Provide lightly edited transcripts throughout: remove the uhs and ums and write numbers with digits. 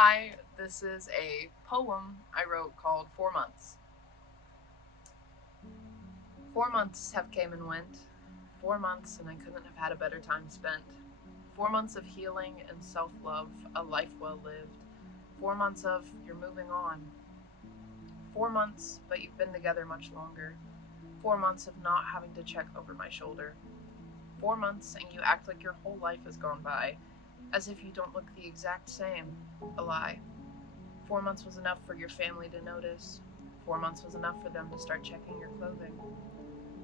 Hi, this is a poem I wrote called 4 Months. 4 months have came and went. 4 months, and I couldn't have had a better time spent. 4 months of healing and self love, a life well lived. 4 months of you're moving on. 4 months, but you've been together much longer. 4 months of not having to check over my shoulder. 4 months, and you act like your whole life has gone by, as if you don't look the exact same. A lie. 4 months was enough for your family to notice. 4 months was enough for them to start checking your clothing.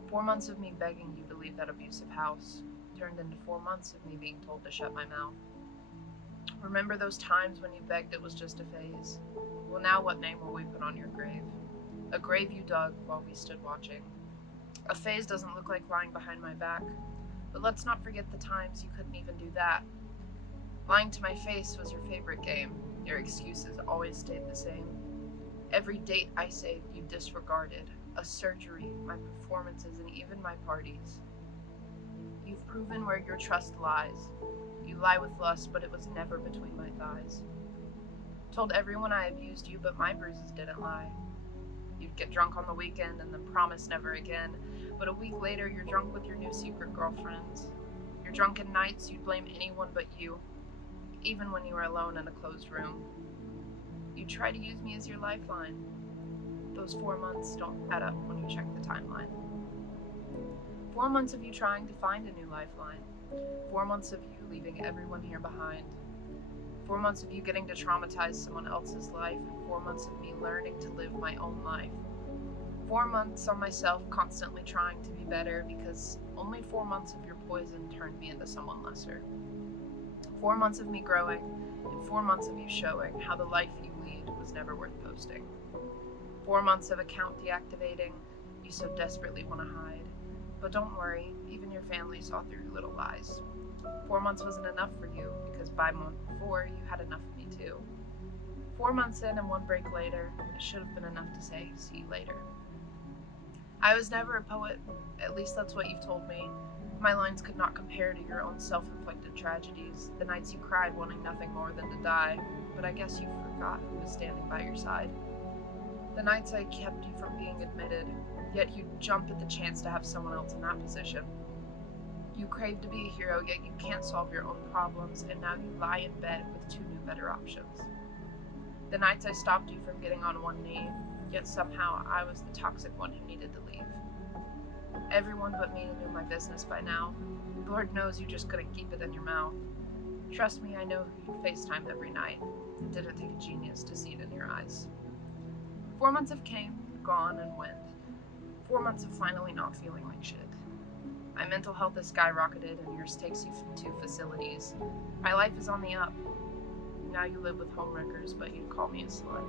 4 months of me begging you to leave that abusive house turned into 4 months of me being told to shut my mouth. Remember those times when you begged it was just a phase? Well, now what name will we put on your grave? A grave you dug while we stood watching. A phase doesn't look like lying behind my back, but let's not forget the times you couldn't even do that. Lying to my face was your favorite game. Your excuses always stayed the same. Every date I saved, you disregarded. A surgery, my performances, and even my parties. You've proven where your trust lies. You lie with lust, but it was never between my thighs. Told everyone I abused you, but my bruises didn't lie. You'd get drunk on the weekend and then promise never again. But a week later, you're drunk with your new secret girlfriends. Your drunken nights, you'd blame anyone but you, even when you were alone in a closed room. You try to use me as your lifeline. Those 4 months don't add up when you check the timeline. 4 months of you trying to find a new lifeline. 4 months of you leaving everyone here behind. 4 months of you getting to traumatize someone else's life, and 4 months of me learning to live my own life. 4 months on myself constantly trying to be better because only 4 months of your poison turned me into someone lesser. 4 months of me growing, and 4 months of you showing how the life you lead was never worth posting. 4 months of account deactivating you so desperately want to hide. But don't worry, even your family saw through your little lies. 4 months wasn't enough for you because by month 4 you had enough of me too. 4 months in and one break later, it should have been enough to say, see you later. I was never a poet, at least that's what you've told me. My lines could not compare to your own self-inflicted tragedies, the nights you cried wanting nothing more than to die, but I guess you forgot who was standing by your side. The nights I kept you from being admitted, yet you jump at the chance to have someone else in that position. You crave to be a hero, yet you can't solve your own problems, and now you lie in bed with two new better options. The nights I stopped you from getting on one knee, yet somehow I was the toxic one who needed to leave. Everyone but me knew my business by now. Lord knows you just couldn't keep it in your mouth. Trust me, I know who you'd FaceTime every night. It didn't take a genius to see it in your eyes. 4 months have came, gone, and went. 4 months of finally not feeling like shit. My mental health has skyrocketed, and yours takes you to facilities. My life is on the up. Now you live with homewreckers, but you'd call me a slut.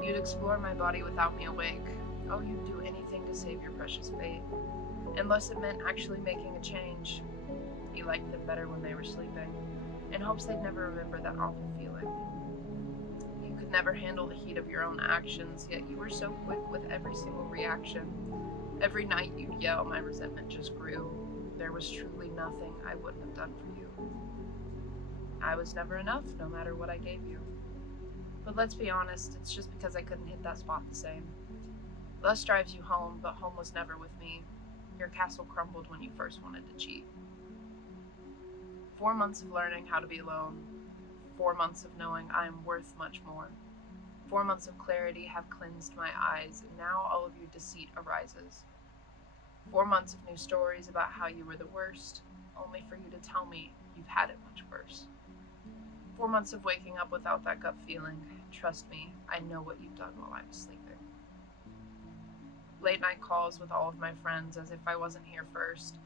You'd explore my body without me awake. Oh, you'd do anything to save your precious fate, unless it meant actually making a change. You liked them better when they were sleeping, in hopes they'd never remember that awful feeling. You could never handle the heat of your own actions, yet you were so quick with every single reaction. Every night you'd yell, my resentment just grew. There was truly nothing I wouldn't have done for you. I was never enough, no matter what I gave you. But let's be honest, it's just because I couldn't hit that spot the same. Lust drives you home, but home was never with me. Your castle crumbled when you first wanted to cheat. 4 months of learning how to be alone. 4 months of knowing I am worth much more. 4 months of clarity have cleansed my eyes, and now all of your deceit arises. 4 months of new stories about how you were the worst, only for you to tell me you've had it much worse. 4 months of waking up without that gut feeling. Trust me, I know what you've done while I was sleeping. Late night calls with all of my friends as if I wasn't here first.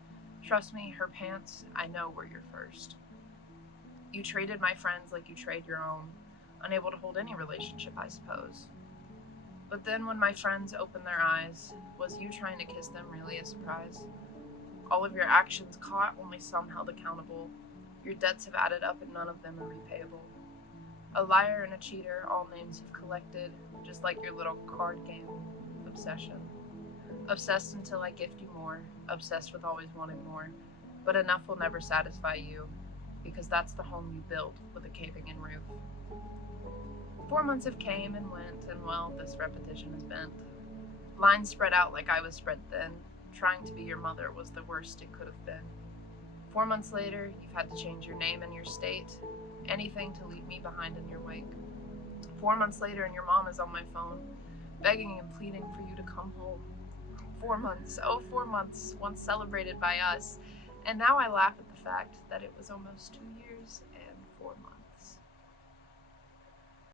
Trust me, her pants, I know were your first. You traded my friends like you trade your own, unable to hold any relationship, I suppose. But then when my friends opened their eyes, was you trying to kiss them really a surprise? All of your actions caught, only some held accountable. Your debts have added up and none of them are repayable. A liar and a cheater, all names you've collected, just like your little card game obsession. Obsessed until I gift you more, obsessed with always wanting more. But enough will never satisfy you, because that's the home you built with a caving in roof. 4 months have came and went, and well, this repetition is bent. Lines spread out like I was spread thin. Trying to be your mother was the worst it could have been. 4 months later, you've had to change your name and your state. Anything to leave me behind in your wake. 4 months later, and your mom is on my phone, begging and pleading for you to come home. 4 months, oh 4 months, once celebrated by us, and now I laugh at the fact that it was almost 2 years and 4 months.